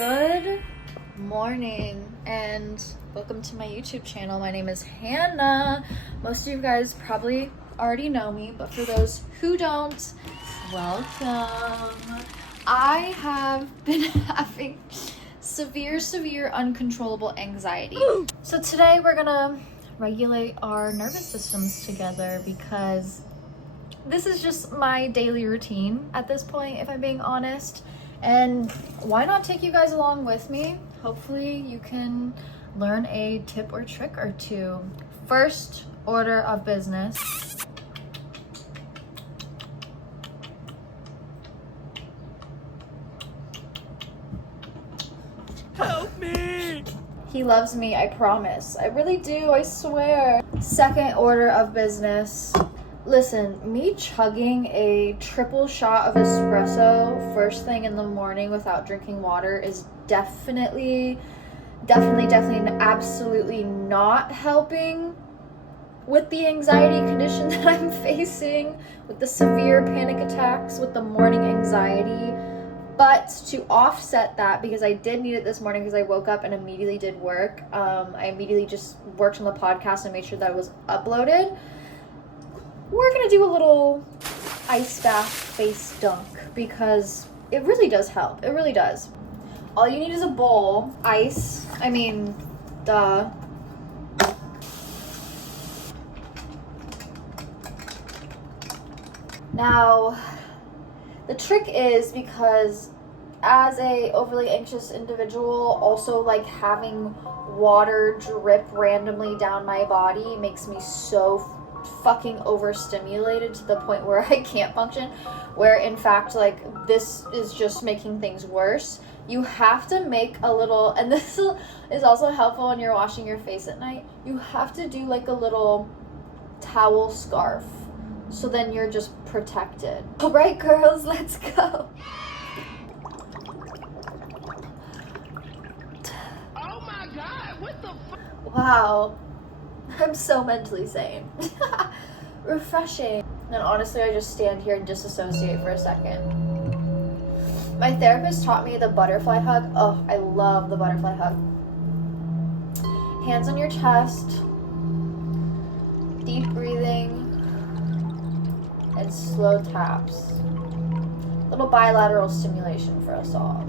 Good morning and welcome to my YouTube channel. My name is Hannah. Most of you guys probably already know me, but for those who don't, welcome. I have been having severe uncontrollable anxiety. So today we're gonna regulate our nervous systems together because this is just my daily routine at this point, if I'm being honest. And why not take you guys along with me? Hopefully you can learn a tip or trick or two. First order of business. Help me! He loves me, I promise. I really do, I swear. Second order of business. Listen, me chugging a triple shot of espresso first thing in the morning without drinking water is definitely absolutely not helping with the anxiety condition that I'm facing, with the severe panic attacks, with the morning anxiety. But to offset that, because I did need it this morning because I woke up and immediately did work, I immediately just worked on the podcast and made sure that it was uploaded. We're gonna do a little ice bath face dunk because it really does help. It really does. All you need is a bowl, ice, duh. Now, the trick is because as a overly anxious individual, also like having water drip randomly down my body makes me so fucking overstimulated to the point where I can't function, where in fact like this is just making things worse. You have to make a little, and this is also helpful when you're washing your face at night, you have to do like a little towel scarf, so then you're just protected. All right girls, let's go. Oh my god, what the fuck? Wow, I'm so mentally sane. Refreshing. And honestly, I just stand here and disassociate for a second. My therapist taught me the butterfly hug. Oh, I love the butterfly hug. Hands on your chest, deep breathing, and slow taps. Little bilateral stimulation for us all.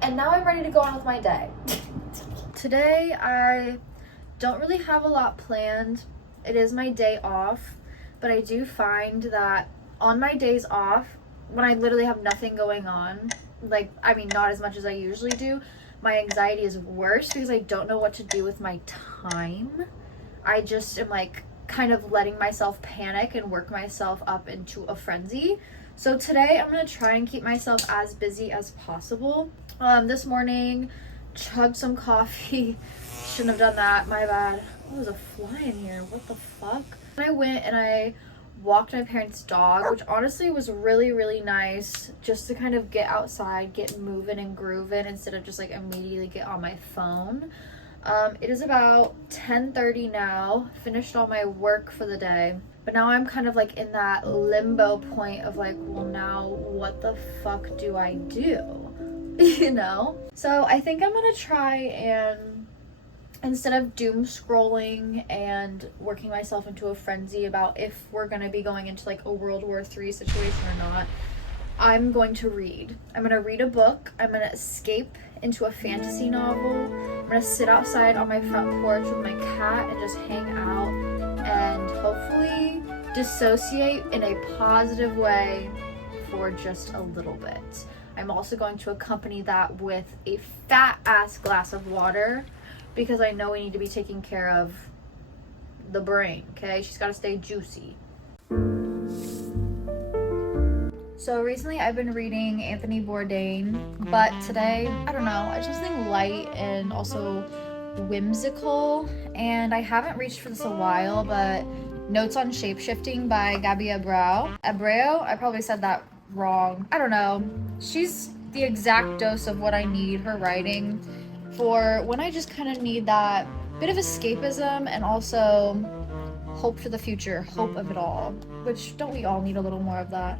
And now I'm ready to go on with my day. Today I don't really have a lot planned. It is my day off, but I do find that on my days off, when I literally have nothing going on, not as much as I usually do, my anxiety is worse because I don't know what to do with my time. I just am like kind of letting myself panic and work myself up into a frenzy. So today I'm gonna try and keep myself as busy as possible. This morning, chugged some coffee. Shouldn't have done that, my bad. Oh, there's a fly in here, what the fuck? I went and I walked my parents' dog, which honestly was really nice, just to kind of get outside, get moving and grooving instead of just like immediately get on my phone. It is about 10:30 now, finished all my work for the day, but now I'm kind of like in that limbo point of like, well now what the fuck do I do? You know? So I think I'm gonna try and, instead of doom scrolling and working myself into a frenzy about if we're gonna be going into like a World War III situation or not, I'm going to read. I'm gonna read a book. I'm gonna escape into a fantasy novel. I'm gonna sit outside on my front porch with my cat and just hang out and hopefully dissociate in a positive way for just a little bit. I'm also going to accompany that with a fat ass glass of water because I know we need to be taking care of the brain, okay? She's gotta stay juicy. So recently I've been reading Anthony Bourdain, but today, I don't know, I just think light and also whimsical, and I haven't reached for this a while, but Notes on Shapeshifting by Gabi Abreu, I probably said that wrong. I don't know. She's the exact dose of what I need. Her writing for when I just kind of need that bit of escapism and also hope for the future, hope of it all, which don't we all need a little more of that?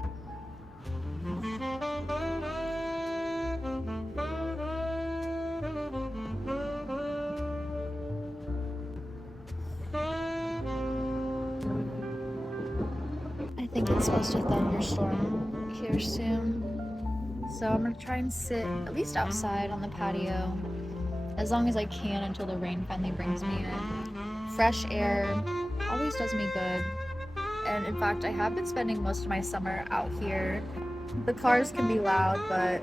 I think it's supposed to thunderstorm here soon. So I'm gonna try and sit at least outside on the patio as long as I can until the rain finally brings me in. Fresh air always does me good. And in fact, I have been spending most of my summer out here. The cars can be loud, but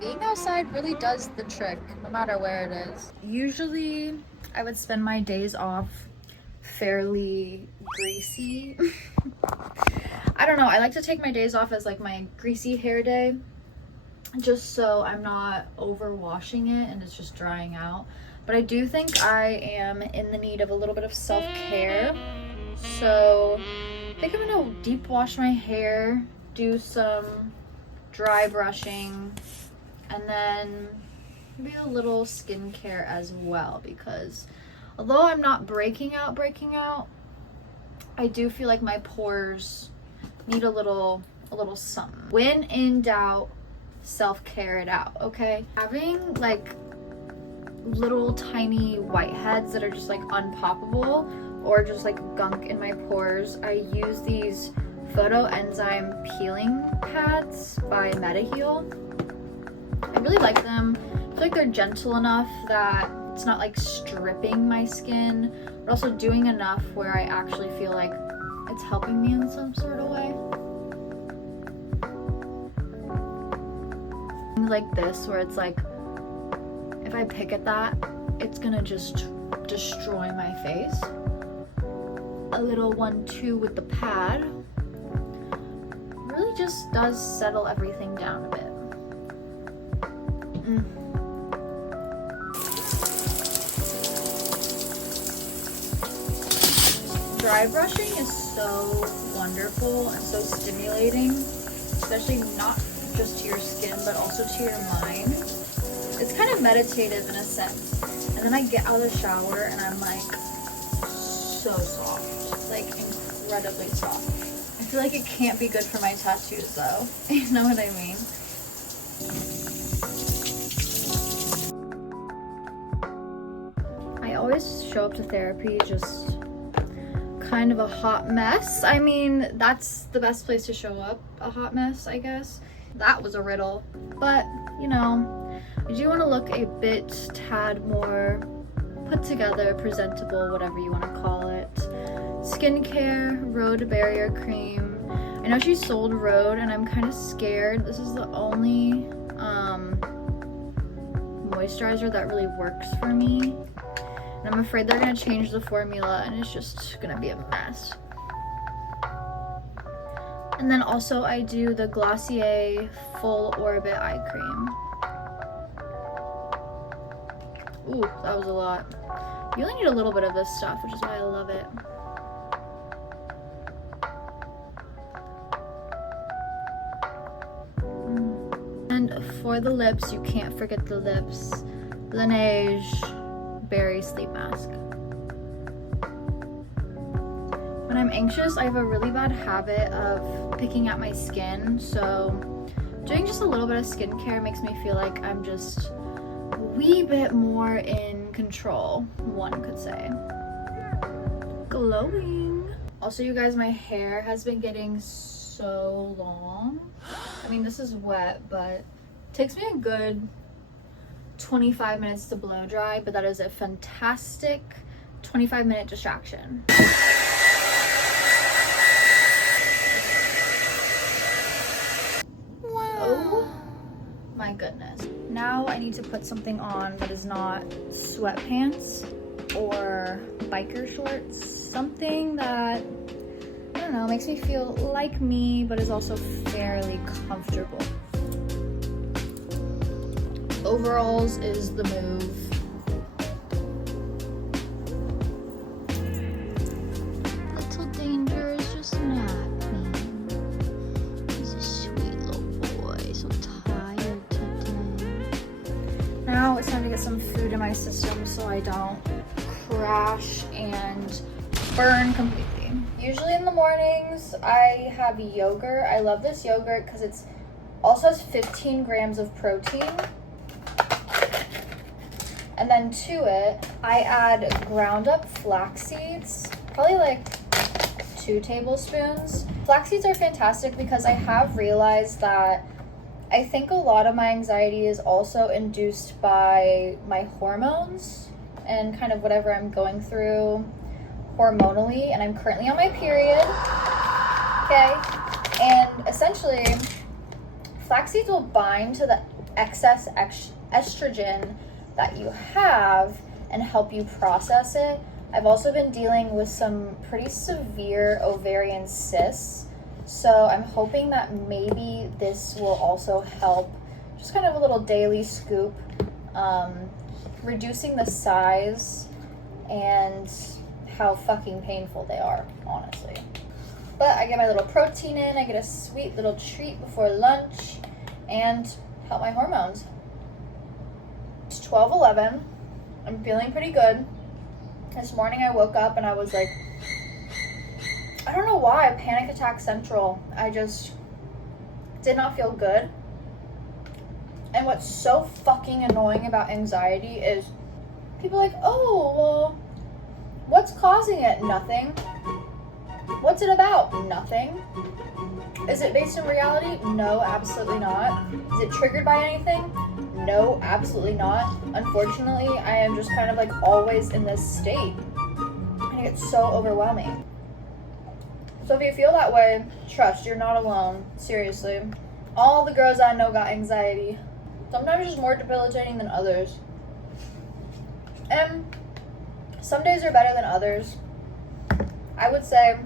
being outside really does the trick, no matter where it is. Usually, I would spend my days off fairly greasy. I don't know, I like to take my days off as like my greasy hair day, just so I'm not overwashing it and it's just drying out. But I do think I am in the need of a little bit of self-care. So I think I'm gonna deep wash my hair, do some dry brushing, and then maybe a little skincare as well, because although I'm not breaking out, I do feel like my pores need a little something. When in doubt, self-care it out, okay? Having like little tiny whiteheads that are just like unpoppable or just like gunk in my pores, I use these photoenzyme peeling pads by MetaHeal. I really like them. I feel like they're gentle enough that it's not like stripping my skin, but also doing enough where I actually feel like it's helping me in some sort of way. Things like this where it's like, if I pick at that, it's gonna just destroy my face. A little 1-2 with the pad really just does settle everything down a bit. Dry brushing is so wonderful and so stimulating, especially not just to your skin but also to your mind. It's kind of meditative in a sense. And then I get out of the shower and I'm like so soft, like incredibly soft. I feel like it can't be good for my tattoos though. You know what I mean? I always show up to therapy just kind of a hot mess. I mean, that's the best place to show up, a hot mess, I guess. That was a riddle. But, you know, I do want to look a tad more put together, presentable, whatever you want to call it. Skincare, Rhode Barrier Cream. I know she sold Rhode and I'm kind of scared. This is the only moisturizer that really works for me. And I'm afraid they're going to change the formula and it's just going to be a mess. And then also I do the Glossier Full Orbit Eye Cream. Ooh, that was a lot. You only need a little bit of this stuff, which is why I love it. And for the lips, you can't forget the lips. Laneige Berry Sleep Mask. When I'm anxious, I have a really bad habit of picking at my skin, so doing just a little bit of skincare makes me feel like I'm just a wee bit more in control, one could say. Glowing. Also, you guys, my hair has been getting so long. I mean, this is wet, but it takes me a good 25 minutes to blow dry, but that is a fantastic 25-minute distraction. Oh my goodness. Now I need to put something on that is not sweatpants or biker shorts. Something that, I don't know, makes me feel like me, but is also fairly comfortable. Overalls is the move. Little Danger is just napping. He's a sweet little boy, so tired today. Now it's time to get some food system so I don't crash and burn completely. Usually in the mornings, I have yogurt. I love this yogurt because it's also has 15 grams of protein. And then to it, I add ground up flax seeds, probably like 2 tablespoons. Flax seeds are fantastic because I have realized that I think a lot of my anxiety is also induced by my hormones and kind of whatever I'm going through hormonally, and I'm currently on my period, okay? And essentially, flax seeds will bind to the excess estrogen that you have and help you process it. I've also been dealing with some pretty severe ovarian cysts, so I'm hoping that maybe this will also help, just kind of a little daily scoop, reducing the size and how fucking painful they are, honestly. But I get my little protein in, I get a sweet little treat before lunch, and help my hormones. It's 12:11. I'm feeling pretty good. This morning I woke up and I was like, I don't know why, panic attack central. I just did not feel good. And what's so fucking annoying about anxiety is people are like, oh, well, what's causing it? Nothing. What's it about? Nothing. Is it based in reality? No, absolutely not. Is it triggered by anything? No, absolutely not. Unfortunately, I am just kind of like always in this state. And it gets so overwhelming. So if you feel that way, trust, you're not alone. Seriously. All the girls I know got anxiety. Sometimes it's more debilitating than others. And some days are better than others. I would say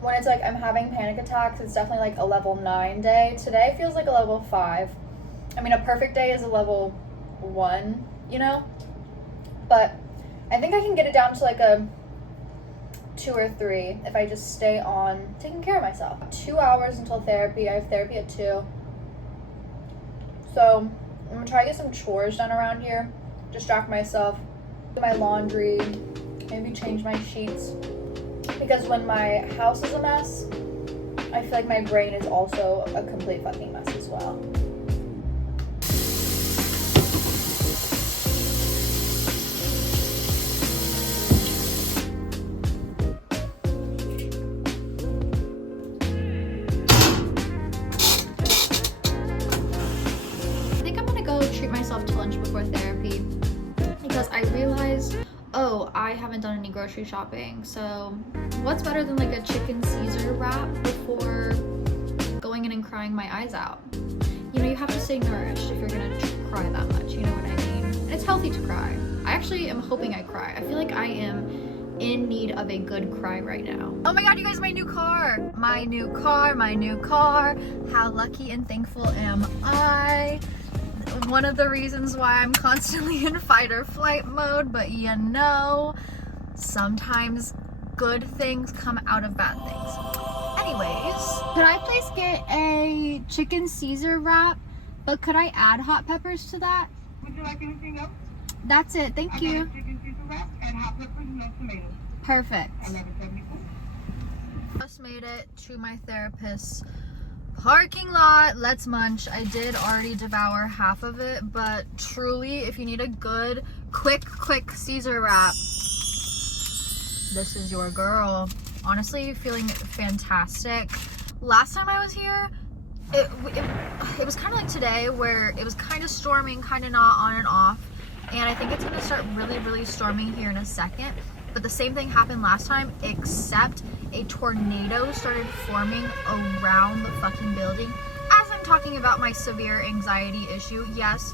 when it's like I'm having panic attacks, it's definitely like a level 9 day. Today feels like a level 5. I mean, a perfect day is a level 1, you know? But I think I can get it down to like a 2 or 3 if I just stay on taking care of myself. 2 hours until therapy. I have therapy at 2. So I'm gonna try to get some chores done around here. Distract myself. Do my laundry. Maybe change my sheets. Because when my house is a mess, I feel like my brain is also a complete fucking mess as well. I think I'm gonna go treat myself to lunch before therapy because I realized, oh, I haven't done any grocery shopping. So what's better than like a chicken Caesar wrap before going in and crying my eyes out? You know, you have to stay nourished if you're gonna cry that much, you know what I mean? And it's healthy to cry. I actually am hoping I cry. I feel like I am in need of a good cry right now. Oh my god, you guys, my new car! My new car, my new car. How lucky and thankful am I? One of the reasons why I'm constantly in fight or flight mode, but you know, sometimes good things come out of bad things. Anyways, could I please get a chicken Caesar wrap, but could I add hot peppers to that? Would you like anything else? That's it, thank you. Chicken Caesar wrap and hot peppers, no tomatoes. Perfect. 11.74. Just made it to my therapist's parking lot. Let's munch. I did already devour half of it, but truly, if you need a good, quick Caesar wrap, this is your girl. Honestly, feeling fantastic. Last time I was here, it was kind of like today, where it was kind of storming, kind of not, on and off. And I think it's going to start really storming here in a second. But the same thing happened last time, except a tornado started forming around the fucking building. As I'm talking about my severe anxiety issue, yes,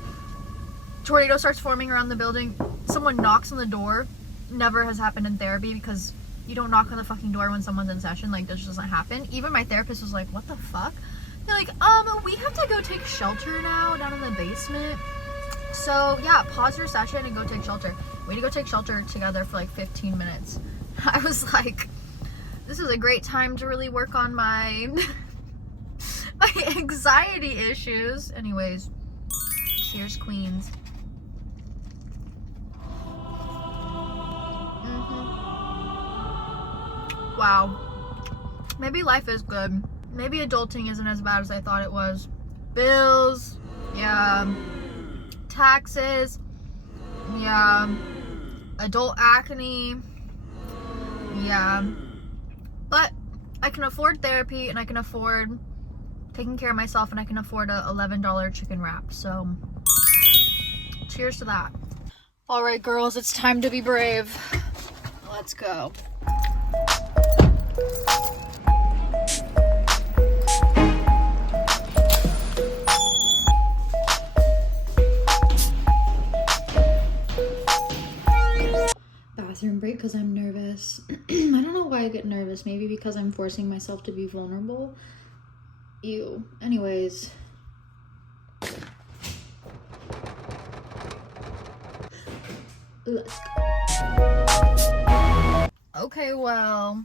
tornado starts forming around the building. Someone knocks on the door. Never has happened in therapy because you don't knock on the fucking door when someone's in session. Like, this doesn't happen. Even my therapist was like, what the fuck? They're like, we have to go take shelter now down in the basement. So yeah, pause your session and go take shelter. We had to go take shelter together for like 15 minutes. I was like, this is a great time to really work on my my anxiety issues. Anyways, cheers, queens. Wow. Maybe life is good. Maybe adulting isn't as bad as I thought it was. Bills, yeah. Taxes, yeah. Adult acne, yeah. But I can afford therapy, and I can afford taking care of myself, and I can afford a $11 chicken wrap. So cheers to that. All right, girls, it's time to be brave. Let's go. Bathroom break because I'm nervous. I don't know why I get nervous. Maybe because I'm forcing myself to be vulnerable. Ew. Anyways. Let's go. Okay, well,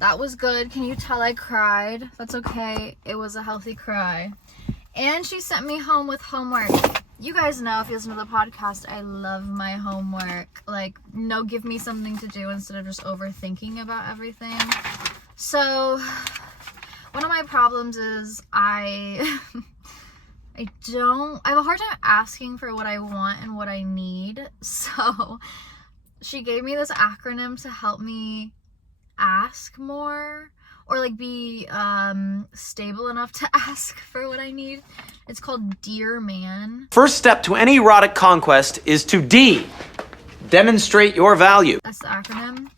that was good. Can you tell I cried? That's okay. It was a healthy cry. And she sent me home with homework. You guys know, if you listen to the podcast, I love my homework. Like, no, give me something to do instead of just overthinking about everything. So, one of my problems is I have a hard time asking for what I want and what I need. So, she gave me this acronym to help me ask more, or like be stable enough to ask for what I need. It's called Dear Man. First step to any erotic conquest is to D, demonstrate your value. That's the acronym.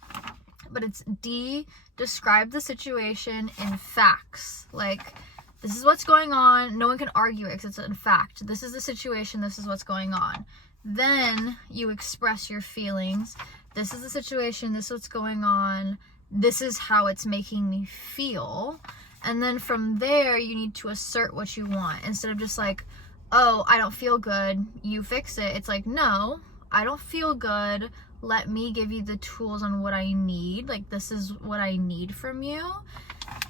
But it's D, describe the situation in facts. Like, this is what's going on. No one can argue it because it's in fact. This is the situation. This is what's going on. Then you express your feelings. This is the situation. This is what's going on. This is how it's making me feel. And then from there, you need to assert what you want. Instead of just like, oh, I don't feel good, you fix it. It's like, no, I don't feel good. Let me give you the tools on what I need. Like, this is what I need from you.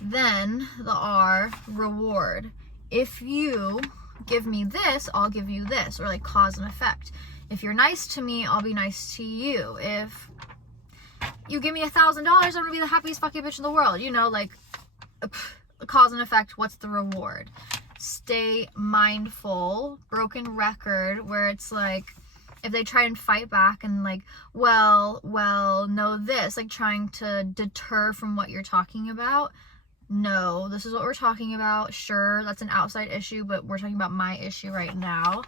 Then the R, reward. If you give me this, I'll give you this. Or like cause and effect. If you're nice to me, I'll be nice to you. If you give me $1,000, I'm gonna be the happiest fucking bitch in the world. You know, like, cause and effect, what's the reward? Stay mindful, broken record, where it's like, if they try and fight back and like, well, no this, like trying to deter from what you're talking about. No, this is what we're talking about. Sure, that's an outside issue, but we're talking about my issue right now.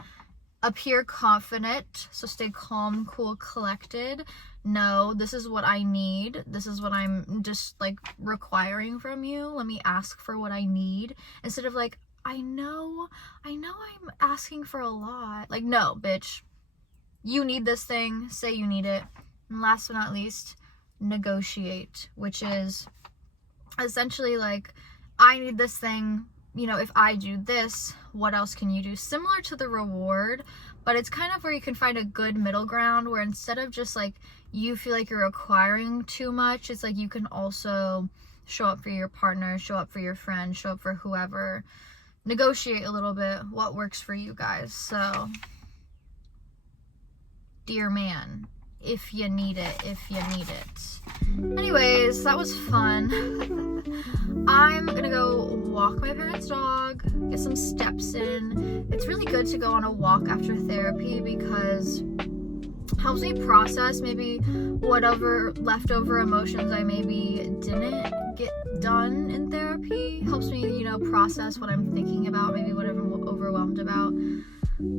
Appear confident, so stay calm, cool, collected. No, this is what I need. This is what I'm just like requiring from you. Let me ask for what I need. Instead of like, I know I'm asking for a lot. Like, no, bitch. You need this thing. Say you need it. And last but not least, negotiate, which is essentially like, I need this thing. You know, if I do this, what else can you do? Similar to the reward, but it's kind of where you can find a good middle ground where instead of just like you feel like you're acquiring too much, it's like you can also show up for your partner, show up for your friend, show up for whoever. Negotiate a little bit what works for you guys. So, dear man, if you need it. Anyways, that was fun. I'm gonna go walk my parents' dog, get some steps in. It's really good to go on a walk after therapy because it helps me process maybe whatever leftover emotions I maybe didn't get done in therapy. Helps me, you know, process what I'm thinking about, maybe what I'm overwhelmed about.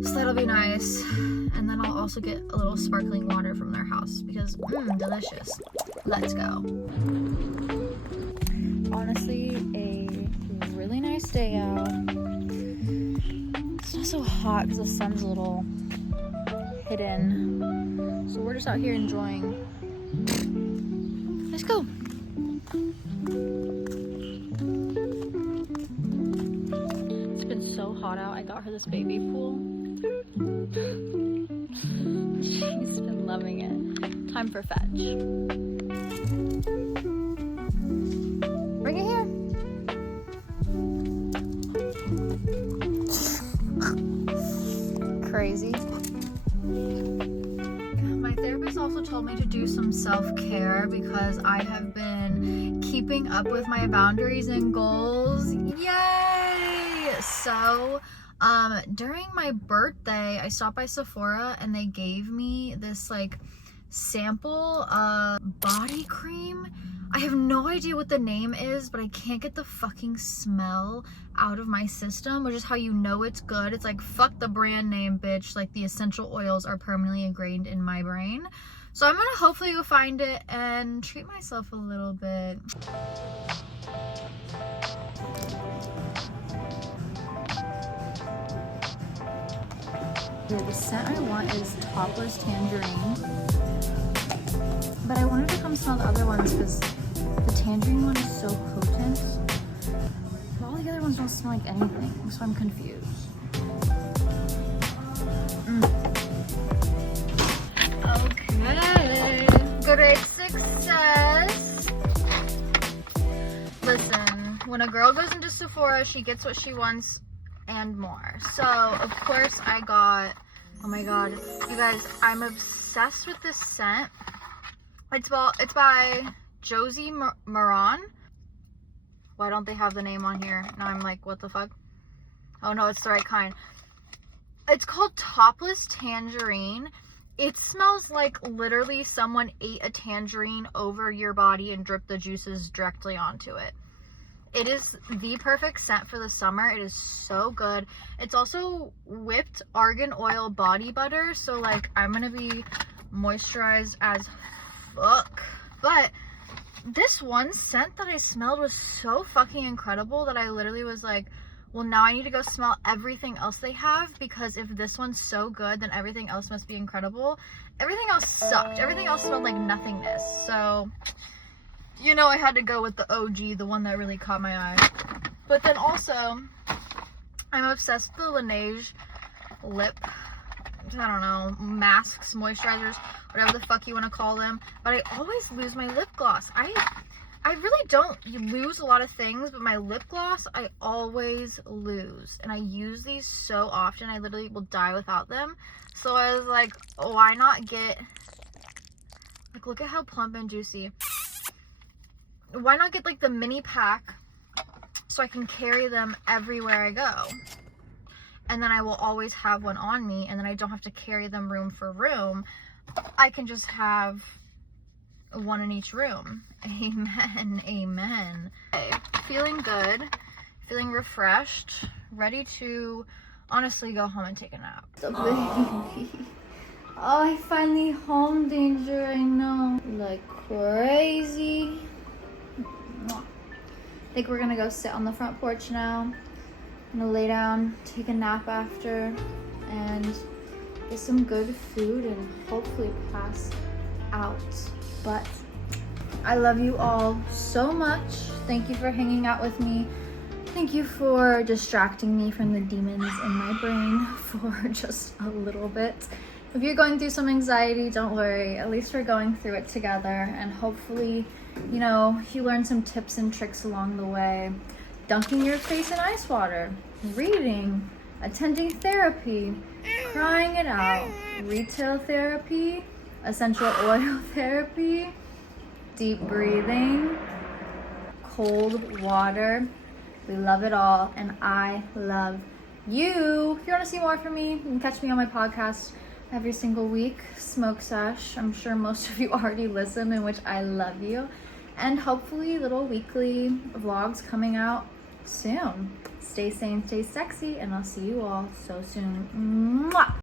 So that'll be nice. And then I'll also get a little sparkling water from their house because, delicious. Let's go. Honestly, a really nice day out. It's not so hot because the sun's a little hidden. So we're just out here enjoying. Let's go. It's been so hot out. I got her this baby pool. She's been loving it. Time for fetch. Bring it here. Crazy. My therapist guys also told me to do some self-care because I have been keeping up with my boundaries and goals. Yay! So, during my birthday, I stopped by Sephora and they gave me this like sample of body cream. I have no idea what the name is, but I can't get the fucking smell out of my system, which is how you know it's good. It's like, fuck the brand name, bitch. Like, the essential oils are permanently ingrained in my brain. So I'm gonna hopefully go find it and treat myself a little bit. The scent I want is Topless Tangerine. But I wanted to come smell the other ones because the tangerine one is so potent. But all the other ones don't smell like anything, so I'm confused. Okay. Great success. Listen, when a girl goes into Sephora, she gets what she wants and more. So, of course, I got, oh my god, you guys, I'm obsessed with this scent. It's by Josie Maran. Why don't they have the name on here? Now I'm like, what the fuck? Oh no, it's the right kind. It's called Topless Tangerine. It smells like literally someone ate a tangerine over your body and dripped the juices directly onto it. It is the perfect scent for the summer. It is so good. It's also whipped argan oil body butter. So like, I'm gonna be moisturized as fuck. But this one scent that I smelled was so fucking incredible that I literally was like, well, now I need to go smell everything else they have, because if this one's so good, then everything else must be incredible. Everything else sucked. Everything else smelled like nothingness. So, you know, I had to go with the OG, the one that really caught my eye. But then also, I'm obsessed with the Laneige lip, I don't know, masks, moisturizers, whatever the fuck you want to call them. But I always lose my lip gloss. I really don't lose a lot of things, but my lip gloss, I always lose. And I use these so often, I literally will die without them. So I was like, why not get, like, look at how plump and juicy. Why not get, like, the mini pack so I can carry them everywhere I go? And then I will always have one on me, and then I don't have to carry them room for room. I can just have one in each room. Amen, amen. Okay, feeling good, feeling refreshed, ready to honestly go home and take a nap. The baby. Oh, I finally home, Danger, I know. Like crazy. I think we're gonna go sit on the front porch now. I'm gonna lay down, take a nap after, and get some good food and hopefully pass out. But I love you all so much. Thank you for hanging out with me. Thank you for distracting me from the demons in my brain for just a little bit. If you're going through some anxiety, don't worry. At least we're going through it together, and hopefully, you know, you learn some tips and tricks along the way. Dunking your face in ice water, reading, attending therapy, crying it out, retail therapy, essential oil therapy, deep breathing, cold water. We love it all, and I love you. If you want to see more from me, you can catch me on my podcast every single week, Smoke Sesh. I'm sure most of you already listen, in which I love you. And hopefully little weekly vlogs coming out soon. Stay sane, stay sexy, and I'll see you all so soon. Mwah!